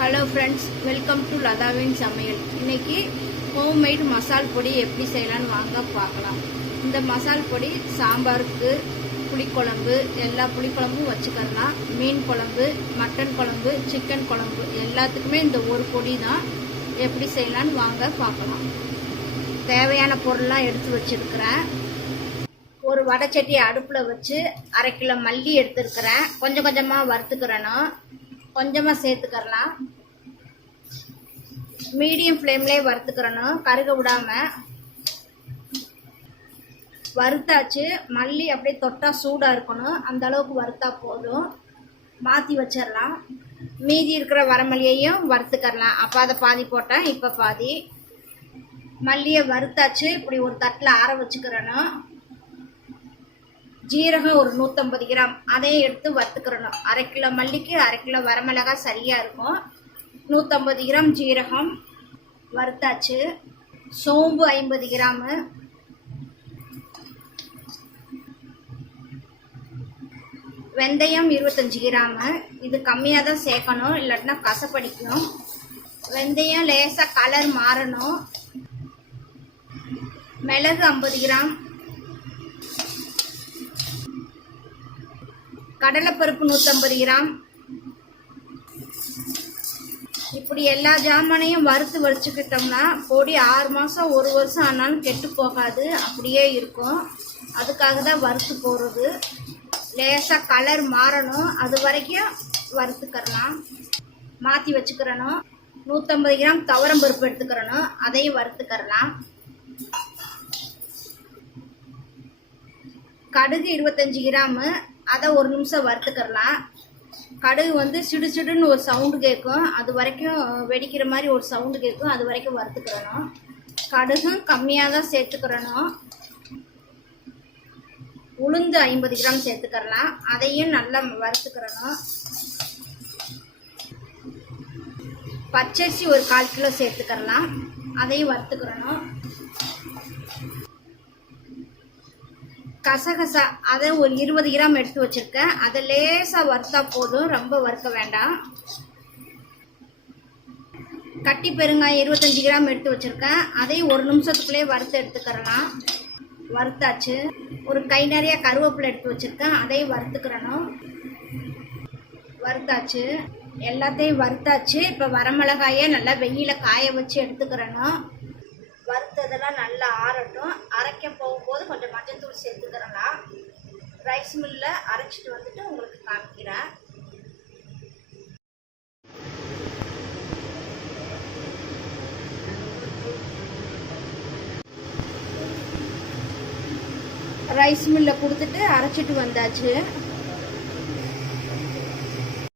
Hello friends welcome to லதாவின் சமையல் இன்னைக்கு ஹோம்மேட் மசால் பொடி எப்படி செய்யலாம்னு வாங்க பார்க்கலாம். இந்த மசால் பொடி சாம்பாருக்கு புளிக்குழம்பு எல்லா புளிக்குழம்பும் வச்சுக்கலாம் மீன் குழம்பு மட்டன் குழம்பு சிக்கன் குழம்பு எல்லாத்துக்குமே இந்த ஒரு பொடி தான் எப்படி செய்யலாம்னு வாங்க பார்க்கலாம். தேவையான பொருள்லாம் எடுத்து வச்சிருக்கிறேன். ஒரு வடைச்சட்டி அடுப்பில் வச்சு அரை கிலோ மல்லி எடுத்துருக்கிறேன். கொஞ்சம் கொஞ்சமாக வறுத்துக்கிறணும் கொஞ்சமாக சேர்த்துக்கிறலாம். மீடியம் ஃப்ளேம்லேயே வறுத்துக்கிறணும். கருக விடாமல் வறுத்தாச்சு. மல்லி அப்படியே தொட்டா சூடாக இருக்கணும். அந்த அளவுக்கு வறுத்தா போதும். மாற்றி வச்சிடலாம் மீதி இருக்கிற வரமல்லியையும் வறுத்துக்கிறலாம். அப்போ அதை பாதி போட்டேன். இப்போ பாதி. மல்லியை வறுத்தாச்சு. இப்படி ஒரு தட்டில் ஆற வச்சுக்கிறணும். ஜீரகம் ஒரு நூற்றம்பது கிராம். அதையும் எடுத்து வறுத்துக்கிறணும். அரை கிலோ மல்லிக்கு அரை கிலோ வரமிளகாய் சரியாக இருக்கும். நூற்றம்பது கிராம் ஜீரகம் வறுத்தாச்சு. சோம்பு ஐம்பது கிராமு. வெந்தயம் இருபத்தஞ்சி கிராமு. இது கம்மியாக தான் சேர்க்கணும். இல்லாட்டினா கசப்படிக்கும். வெந்தயம் லேசாக கலர் மாறணும். மிளகு ஐம்பது கிராம். கடலைப்பருப்பு நூற்றம்பது கிராம். இப்படி எல்லா ஜாமானையும் வறுத்து வச்சுக்கிட்டோம்னா பொடி ஆறு மாதம் ஒரு வருஷம் ஆனாலும் கெட்டு போகாது. அப்படியே இருக்கும். அதுக்காக தான் வறுத்து போடுறது. லேசாக கலர் மாறணும். அது வரைக்கும் வறுத்துக்கிறலாம். மாற்றி வச்சுக்கிறணும். நூற்றம்பது கிராம் துவரம் பருப்பு எடுத்துக்கிறணும். அதையும் வறுத்துக்கிறலாம். கடுகு இருபத்தஞ்சி கிராமு அதை ஒரு நிமிஷம் வறுத்துக்கிறலாம். கடுகு வந்து சிடு சிடுன்னு ஒரு சவுண்டு கேட்கும் அது வரைக்கும் வெடிக்கிற மாதிரி ஒரு சவுண்டு கேட்கும் அது வரைக்கும் வறுத்துக்கிறணும். கடுகும் கம்மியாக தான் சேர்த்துக்கிறணும். உளுந்து ஐம்பது கிராம் சேர்த்துக்கிறலாம். அதையும் நல்லா வறுத்துக்கிறணும். பச்சரிசி ஒரு கால் கிலோ சேர்த்துக்கிறலாம். அதையும் வறுத்துக்கிறணும். கசகசா அதை ஒரு இருபது கிராம் எடுத்து வச்சுருக்கேன். அதை லேசாக வறுத்தா போதும். ரொம்ப வறுக்க வேண்டாம். கட்டி பெருங்காயம் இருபத்தஞ்சி கிராம் எடுத்து வச்சுருக்கேன். அதையும் ஒரு நிமிஷத்துக்குள்ளேயே வறுத்து எடுத்துக்கிறலாம். வறுத்தாச்சு. ஒரு கை நிறைய கருவேப்பிலை எடுத்து வச்சுருக்கேன். அதையும் வறுத்துக்கிறணும். வறுத்தாச்சு. எல்லாத்தையும் வறுத்தாச்சு. இப்போ வரமிளகாயை நல்லா வெயில காய வச்சு எடுத்துக்கிறணும். வறுத்ததெல்லாம் நல்லா ஆறட்டும். கொஞ்சம் மஞ்சத்தூள் சேர்த்துக்கிறலாம் ரைஸ் மில்லில் அரைச்சிட்டு வந்துட்டு உங்களுக்கு காமிக்கிறேன். ரைஸ் மில்லில் கொடுத்துட்டு அரைச்சிட்டு வந்தாச்சு.